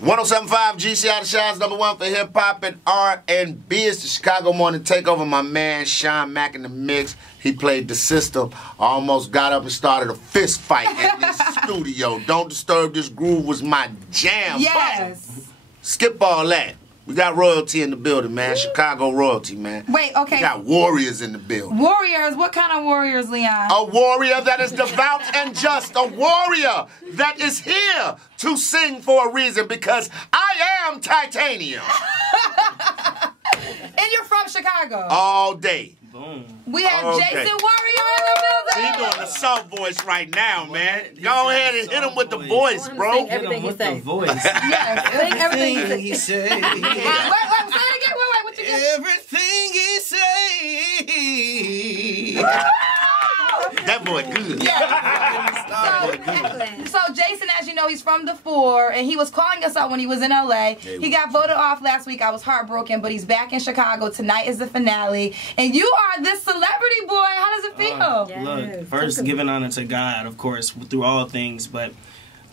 107.5 GCI, the Shines #1 for hip hop and R&B. It's the Chicago Morning Takeover. My man Sean Mack in the mix. He played the system. I almost got up and started a fist fight in this studio. Don't Disturb This Groove was my jam. Yes. But skip all that. We got royalty in the building, man. Chicago royalty, man. Wait, okay. We got warriors in the building. Warriors? What kind of warriors, Leon? A warrior that is devout and just. A warrior that is here to sing for a reason, because I am titanium. And you're from Chicago. All day. Boom. We have All Jason day. Warrior in the building. He's doing the sub voice right now, man. Go ahead and hit him with the voice, bro. Sing everything he say. Yes, sing everything he say. Wait, say it again. Wait, what you get? Everything he say. That boy good. So Jason, as you know, he's from the 4, and he was calling us out when he was in LA. He got voted off last week. I was heartbroken, but he's back in Chicago. Tonight is the finale, and you are this celebrity boy. How does it feel? Look, first giving honor to God, of course, through all things, but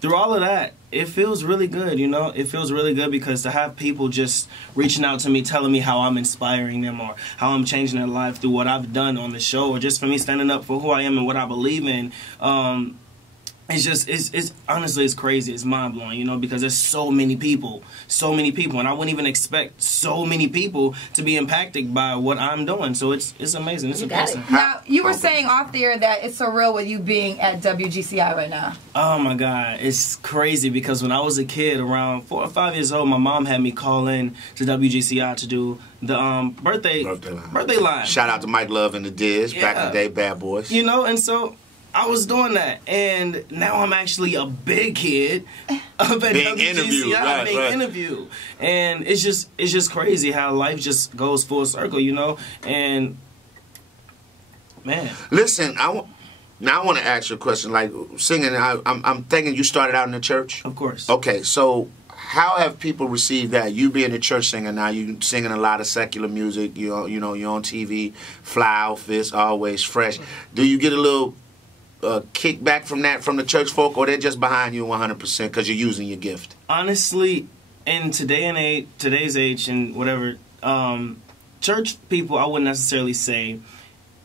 through all of that, it feels really good, you know? It feels really good because to have people just reaching out to me, telling me how I'm inspiring them or how I'm changing their life through what I've done on the show, or just for me standing up for who I am and what I believe in, it's just, it's honestly, it's crazy. It's mind-blowing, you know, because there's so many people, and I wouldn't even expect so many people to be impacted by what I'm doing. So it's amazing. It's amazing. Now, you were saying off the air that it's surreal with you being at WGCI right now. Oh, my God. It's crazy because when I was a kid, around 4 or 5 years old, my mom had me call in to WGCI to do the birthday line. Shout out to Mike Love and the Diz, back in the day, Bad Boys. You know, and so I was doing that, and now I'm actually a big kid up at being WGCI, being interviewed, and it's just crazy how life just goes full circle, you know. And man, listen, I want to ask you a question. Like singing, I'm thinking you started out in the church. Of course. Okay, so how have people received that? You being a church singer now, you singing a lot of secular music. You know, you're on TV, fly outfits, always fresh. Do you get a little kickback from that from the church folk, or they're just behind you 100% because you're using your gift? Honestly, in today's age and whatever, church people, I wouldn't necessarily say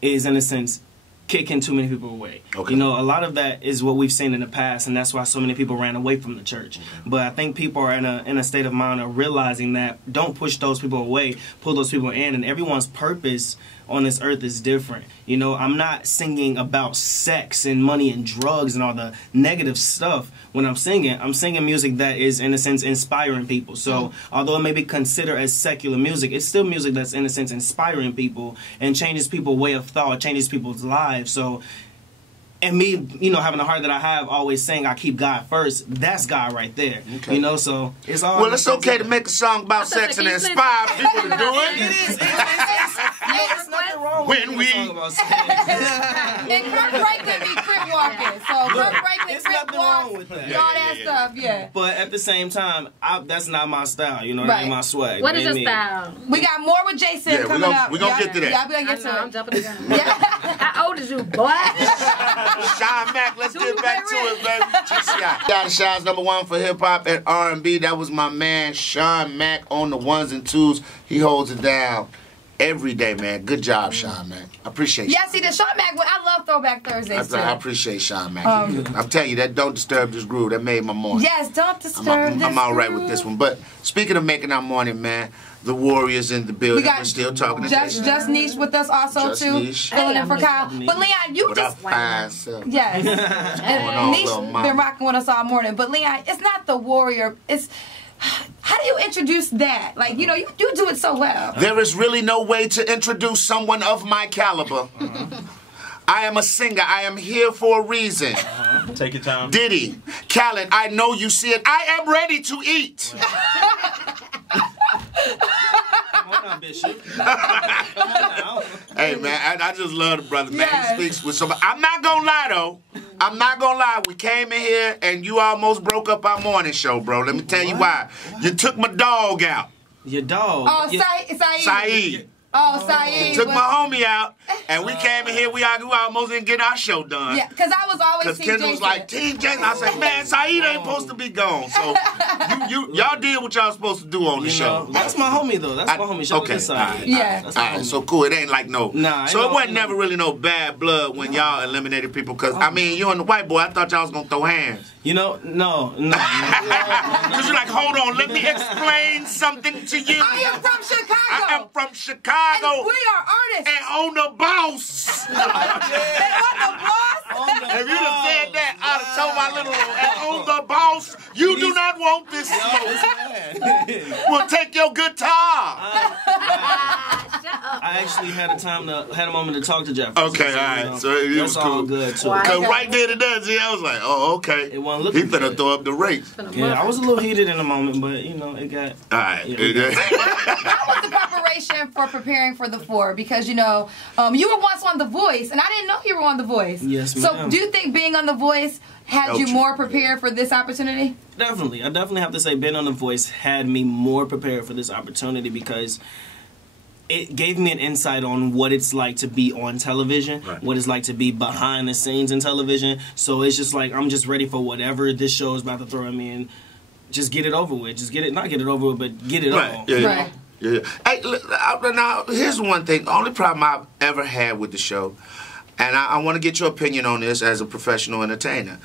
is in a sense kicking too many people away. Okay. You know, a lot of that is what we've seen in the past, and that's why so many people ran away from the church. Okay. But I think people are in a state of mind of realizing that don't push those people away, pull those people in, and everyone's purpose on this earth is different. You know, I'm not singing about sex and money and drugs and all the negative stuff when I'm singing. I'm singing music that is, in a sense, inspiring people. So, although it may be considered as secular music, it's still music that's, in a sense, inspiring people and changes people's way of thought, changes people's lives. So, and me, you know, having the heart that I have, always saying I keep God first, that's God right there. Okay. You know, so it's all... Well, it's okay to make a song about sex and inspire people to do it. It is. There's nothing wrong with a song about sex. And Kirk Franklin be crip walking. So Kirk Franklin crip walk, all that stuff, yeah. But at the same time, that's not my style, you know, that ain't my swag. What is your style? We got more with Jason coming up. We're going to get to that. Yeah, we're going to get to it. I'm jumping the gun. How old is you, boy? Sean Mack, let's get back to it, baby. GCI. Got the Shines #1 for hip hop and R&B. That was my man Sean Mack on the ones and twos. He holds it down every day, man. Good job, Sean Mack. I appreciate you. Yeah, see, the Sean Mack, I love Throwback Thursdays, too. I appreciate Sean Mack. I'm telling you, that Don't Disturb This Groove, that made my morning. Yes, Don't Disturb This I'm all right with this one. But speaking of making our morning, man, the Warriors in the building. We're still talking to Just Nēsh with us also, too. Filling in for Kyle. But, Leon, you just... Yes. And Nēsh been rocking with us all morning. But, Leon, it's not the Warrior. It's... How do you introduce that? Like, you know, you do it so well. There is really no way to introduce someone of my caliber. I am a singer. I am here for a reason. Take your time. Diddy, Khaled, I know you see it. I am ready to eat. Come on now, Bishop. Hey, man, I just love the brother, man. He speaks with somebody. I'm not going to lie, though. I'm not going to lie. We came in here, and you almost broke up our morning show, bro. Let me tell you why. You took my dog out. Your dog? Oh, Saeed. Oh, Saeed. Took my homie out, and we came in here. We almost didn't get our show done. Yeah, because I was always Team Kendra Jason. was like, Team Jason. I said, man, Saeed ain't supposed to be gone. So y'all did what y'all supposed to do on the show. That's my homie, though. That's my homie. Shout out to Saeed. Yeah. All right, so cool. It ain't like no. Nah, so it wasn't never really no bad blood when y'all eliminated people. Because, I mean, you and the white boy, I thought y'all was going to throw hands. You know, no. Because you're like, hold on, let me explain something to you. I am from Chicago. I am from Chicago. And we are artists. And on the boss. And on the boss. If you'd have said that, I'd have told my little and on the boss, you do not want this smoke. We'll take your guitar. I actually had a moment to talk to Jeff. Okay, all right. So it was cool. All good too. Because right there and there, I was like, oh, okay. It wasn't He looking finna good. throw up the rates. Yeah, I was a little heated in the moment, but you know, it got. All right. Yeah, How was the preparation for preparing for the 4? Because, you know, you were once on The Voice, and I didn't know you were on The Voice. Yes, So ma'am. do you think being on The Voice had you more prepared for this opportunity? Definitely. I definitely have to say being on The Voice had me more prepared for this opportunity because it gave me an insight on what it's like to be on television, what it's like to be behind the scenes in television. So it's just like I'm just ready for whatever this show is about to throw at me and just get it over with. Just get it, not get it over with, but get it on. Yeah. Right. Yeah. Hey, now, here's one thing. The only problem I've ever had with the show, and I want to get your opinion on this as a professional entertainer.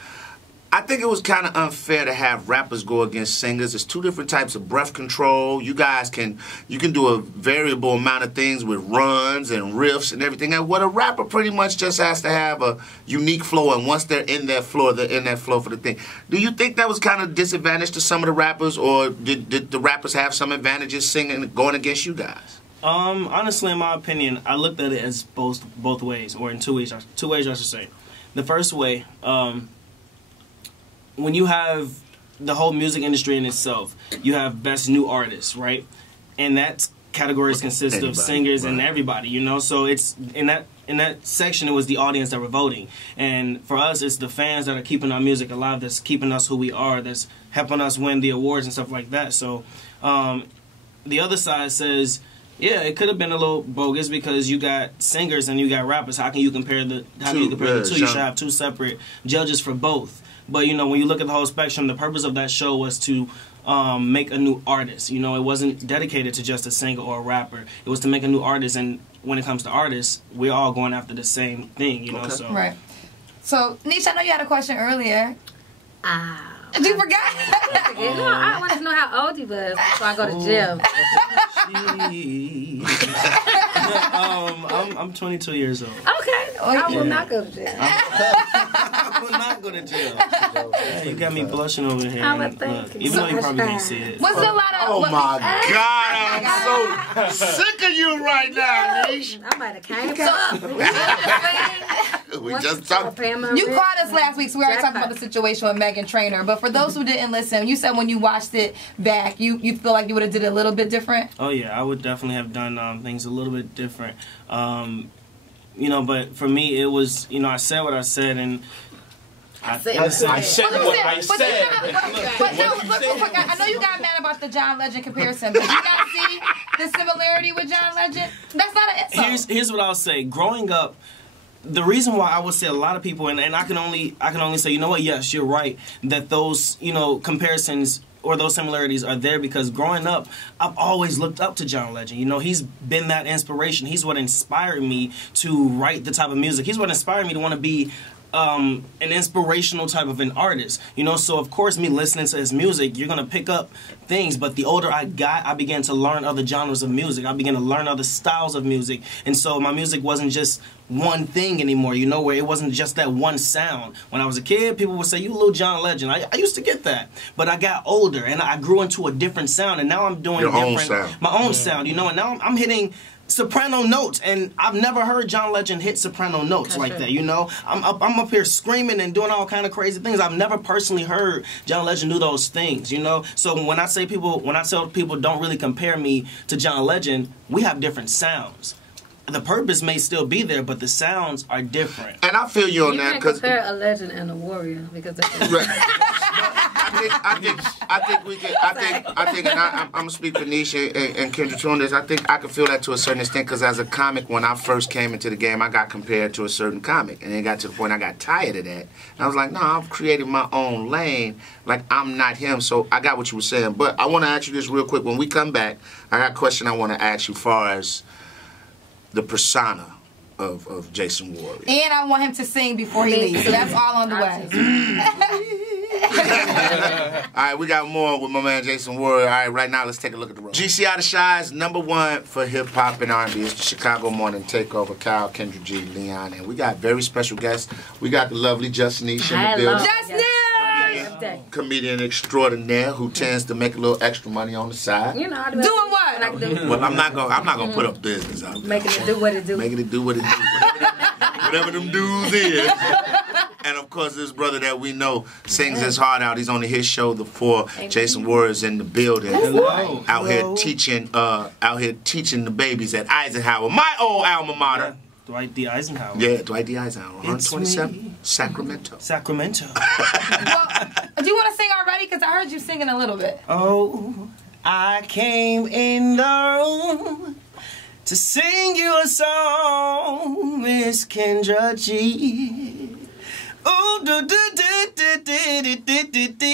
I think it was kind of unfair to have rappers go against singers. It's 2 different types of breath control. You guys can do a variable amount of things with runs and riffs and everything. And what a rapper pretty much just has to have a unique flow. And once they're in that flow, they're in that flow for the thing. Do you think that was kind of disadvantage to some of the rappers, or did the rappers have some advantages singing going against you guys? Honestly, in my opinion, I looked at it as both ways, or in two ways I should say. The first way, when you have the whole music industry in itself, you have best new artists, right? And that categories consist of singers and everybody, you know? So it's in that section, it was the audience that were voting. And for us, it's the fans that are keeping our music alive, that's keeping us who we are, that's helping us win the awards and stuff like that. So the other side says, yeah, it could have been a little bogus because you got singers and you got rappers. How can you compare the two? You should have 2 separate judges for both. But, you know, when you look at the whole spectrum, the purpose of that show was to make a new artist. You know, it wasn't dedicated to just a singer or a rapper. It was to make a new artist. And when it comes to artists, we're all going after the same thing, you know. Okay. So. Right. So, Nēsh, I know you had a question earlier. You forgot? I wanted to know how old he was before I go to jail. I'm 22 years old. Okay. I will not go to jail. I will not go to jail. Yeah, you got me blushing over here. Even though you probably can't see it. Was there a lot of... Oh, my God. I'm so sick of you right now, Nēsh. I might have came up. We just talked. You called us last week, so we already talked about the situation with Meghan Trainor. But for those who didn't listen, you said when you watched it back, you feel like you would have did it a little bit different? Oh, yeah. I would definitely have done things a little bit different. You know, but for me, it was, you know, I said what I said, and I said what I said. I know you got mad about the John Legend comparison, but you got to see the similarity with John Legend? That's not an insult. Here's what I'll say. Growing up, the reason why I would say a lot of people, and I can only say, you know what, yes, you're right, that those, you know, comparisons or those similarities are there because growing up, I've always looked up to John Legend. You know, he's been that inspiration. He's what inspired me to write the type of music. He's what inspired me to want to be an inspirational type of an artist, you know. So of course, me listening to his music, you're gonna pick up things. But the older I got, I began to learn other genres of music. I began to learn other styles of music, and so my music wasn't just one thing anymore, you know, where it wasn't just that one sound. When I was a kid, people would say, you little John Legend. I used to get that, but I got older and I grew into a different sound, and now I'm doing my own sound, you know, and now I'm hitting soprano notes, and I've never heard John Legend hit soprano notes like that, you know. I'm up here screaming and doing all kind of crazy things. I've never personally heard John Legend do those things, you know. So when I tell people don't really compare me to John Legend, we have different sounds. The purpose may still be there, but the sounds are different. And I feel you on that because you can't compare a legend and a warrior because that's think we can. I think, and I'm gonna speak for Nēsh and Kendra too on this. I think I can feel that to a certain extent because as a comic, when I first came into the game, I got compared to a certain comic, and then it got to the point I got tired of that. And I was like, no, I've created my own lane. Like I'm not him. So I got what you were saying, but I want to ask you this real quick. When we come back, I got a question I want to ask you, far as the persona of Jason Warrior. And I want him to sing before he leaves. So that's all on the way. All right, we got more with my man Jason Warrior. All right, right now let's take a look at the road. GCI The Chi is #1 for hip hop and R&B. It's the Chicago Morning Takeover. Kyle, Kendra G, Leon, and we got very special guests. We got the lovely Taneshia in the building. Comedian extraordinaire who tends to make a little extra money on the side. You know, doing what? Well, I'm not gonna put up business out there. Making it do what it do. Making it do what it do. Whatever them dudes is. And of course, this brother that we know sings his heart out. He's on his show, The Four. Jason Warrior's in the building. Hello. Out here teaching the babies at Eisenhower, my old alma mater. Dwight D. Eisenhower. Yeah, Dwight D. Eisenhower, 127, Sacramento. Sacramento. Well, do you want to sing already? Because I heard you singing a little bit. Oh, I came in the room to sing you a song, Miss Kendra G. Oh, do do do do do do do do.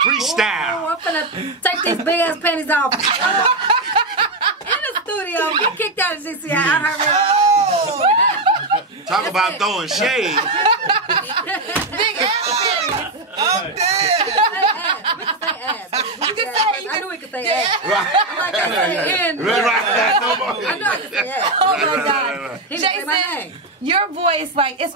Freestyle. Oh, I'm gonna take these big ass panties off. In the studio, get kicked out of GCI. I heard Talk about throwing shade. Big ass panties. I'm dead. We can say ass. You can say. I knew we could say ass. I'm like, I say in. I know I can say ass. Oh my God. He didn't say my name. Your voice, like, it's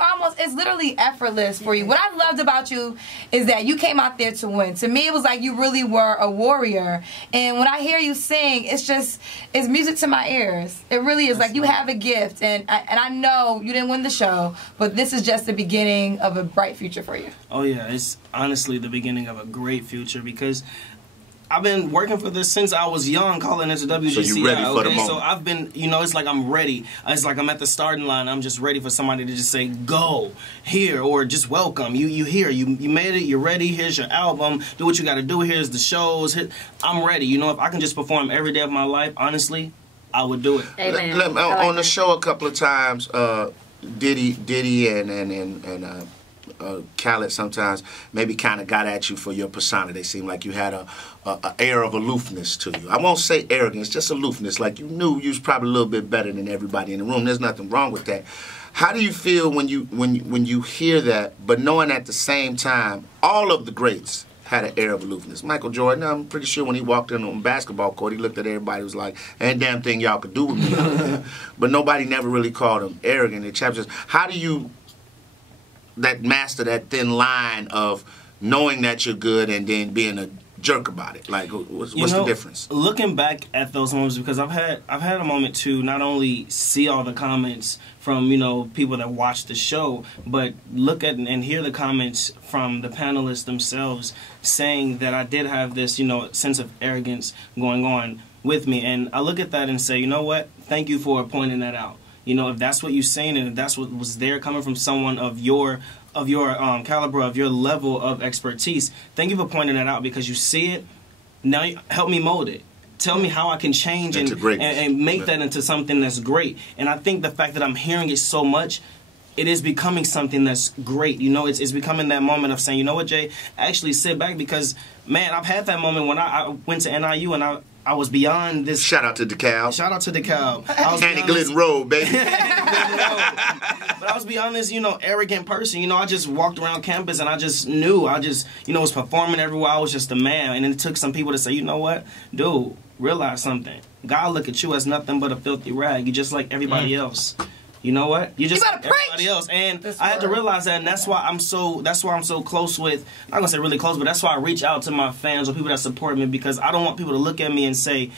literally effortless for you. What I loved about you is that you came out there to win. To me, it was like you really were a warrior. And when I hear you sing, it's music to my ears. It really is. Like, you have a gift. And I know you didn't win the show, but this is just the beginning of a bright future for you. Oh, yeah. It's honestly the beginning of a great future because I've been working for this since I was young, calling it the WGCI. So you ready for the moment. So I've been, it's like I'm ready. It's like I'm at the starting line. I'm just ready for somebody to just say, go, here, or just welcome. You here. You made it. You're ready. Here's your album. Do what you got to do. Here's the shows. I'm ready. If I can just perform every day of my life, honestly, I would do it. Amen. On the show a couple of times, Diddy and Khaled sometimes maybe kind of got at you for your persona. They seemed like you had a air of aloofness to you. I won't say arrogance, just aloofness. Like you knew you was probably a little bit better than everybody in the room. There's nothing wrong with that. How do you feel when you hear that, but knowing at the same time all of the greats had an air of aloofness? Michael Jordan, I'm pretty sure when he walked in on the basketball court, he looked at everybody and was like, ain't damn thing y'all could do with me. But nobody never really called him arrogant. How do you master that thin line of knowing that you're good and then being a jerk about it? Like, what's the difference? Looking back at those moments, because I've had a moment to not only see all the comments from people that watch the show, but look at and hear the comments from the panelists themselves saying that I did have this sense of arrogance going on with me, and I look at that and say, you know what? Thank you for pointing that out. If that's what you're saying and if that's what was there coming from someone of your caliber, of your level of expertise, thank you for pointing that out because you see it. Now help me mold it. Tell me how I can change and make that into something that's great. And I think the fact that I'm hearing it so much, it is becoming something that's great. It's becoming that moment of saying, you know what, Jay, actually sit back because, man, I've had that moment when I went to NIU and I was beyond this. Shout out to DeKalb. Shout out to DeKalb. Candy Glidden Road, baby. But I was beyond this, arrogant person. I just walked around campus and I just knew. I just, was performing everywhere. I was just a man. And it took some people to say, you know what, dude, realize something. God look at you as nothing but a filthy rag. You're just like everybody else. You know what? You're just like everybody else. And I had to realize that, and that's why I'm so close with, I'm not gonna say really close, but that's why I reach out to my fans or people that support me, because I don't want people to look at me and say,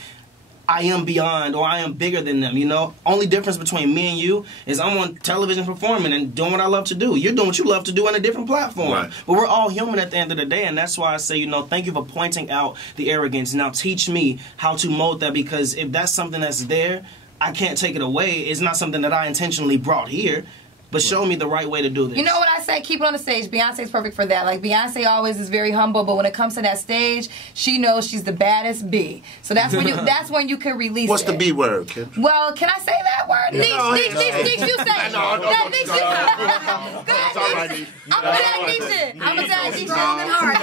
I am beyond or I am bigger than them, Only difference between me and you is I'm on television performing and doing what I love to do. You're doing what you love to do on a different platform. Right. But we're all human at the end of the day, and that's why I say, thank you for pointing out the arrogance. Now teach me how to mold that, because if that's something that's there, I can't take it away. It's not something that I intentionally brought here. but show me the right way to do this. You know what I say? Keep it on the stage. Beyonce's perfect for that. Like, Beyonce always is very humble, but when it comes to that stage, she knows she's the baddest B. So that's when you can release What's it. the B word, Kim? Well, can I say that word? Nēsh, you say it. No, Nēsh, you say it. Go ahead, Nēsh. I'm going to tell Nēsh it. I'm going to tell Nēsh Strong and hard.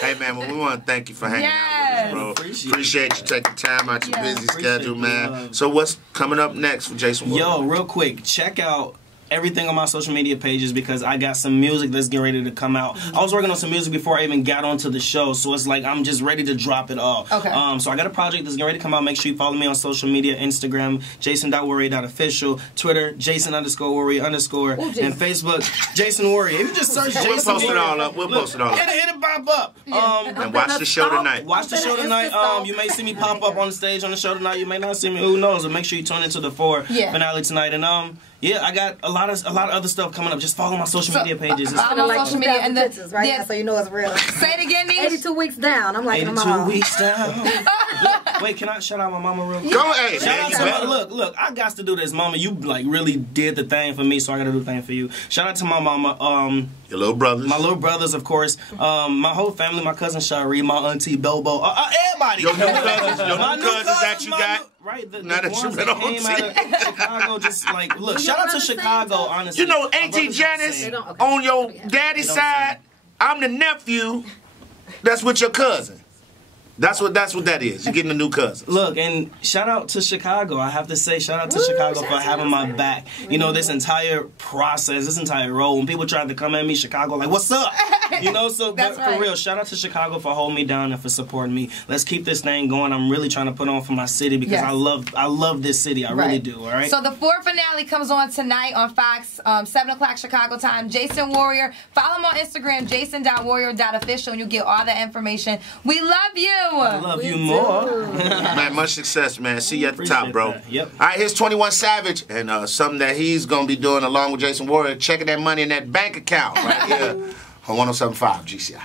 Hey, man, well, we want to thank you for hanging out with us, bro. Appreciate you taking time out your busy schedule, man. So what's coming up next for Jason Warrior? Yo, real quick, check out everything on my social media pages because I got some music that's getting ready to come out. I was working on some music before I even got onto the show, so it's like I'm just ready to drop it off. Okay. So I got a project that's getting ready to come out. Make sure you follow me on social media, Instagram, jason.warrior.official, Twitter, Jason_Warrior_, and Facebook, Jason Warrior. If you just search Jason We'll post it Warrior, all up. We'll post it all up. It'll pop up. And watch the show tonight. Watch the show tonight. You may see me pop up on the stage on the show tonight. You may not see me. Who knows? But make sure you tune into the 4 finale tonight. And yeah, I got a lot of other stuff coming up. Just follow my social media pages. Follow my social media and the pictures right now, so you know it's real. Say it again, Nēsh. 82 weeks down. I'm like 82 weeks down. Look, wait, can I shout out my mama real quick? Go ahead, Shout out man. to look, I got to do this, mama. You like really did the thing for me, so I got to do the thing for you. Shout out to my mama. Your little brothers. My little brothers, of course. My whole family, my cousin Shari, my auntie Bobo, everybody. Your new cousins that you got. Right, the Now that ones you've been that on came out of Chicago, just like, look, shout out to Chicago, honestly. You know, Auntie Janice, on your daddy's side, I'm the nephew that's with your cousin. That's what that is. You're getting a new cousin. Look, and shout out to Chicago. I have to say, shout out to Chicago for having my back. You know, this entire process, this entire role, when people tried to come at me, Chicago, like, what's up? You know, so but for real, shout out to Chicago for holding me down and for supporting me. Let's keep this thing going. I'm really trying to put on for my city because I love this city. I really do, all right? So the 4 finale comes on tonight on Fox, 7 o'clock Chicago time. Jason Warrior. Follow him on Instagram, jason.warrior.official, and you'll get all the information. We love you. I love you more. Man, much success, man. See you at the top, bro. That. Yep. All right, here's 21 Savage and something that he's going to be doing along with Jason Warrior, checking that money in that bank account right here on 107.5 GCI.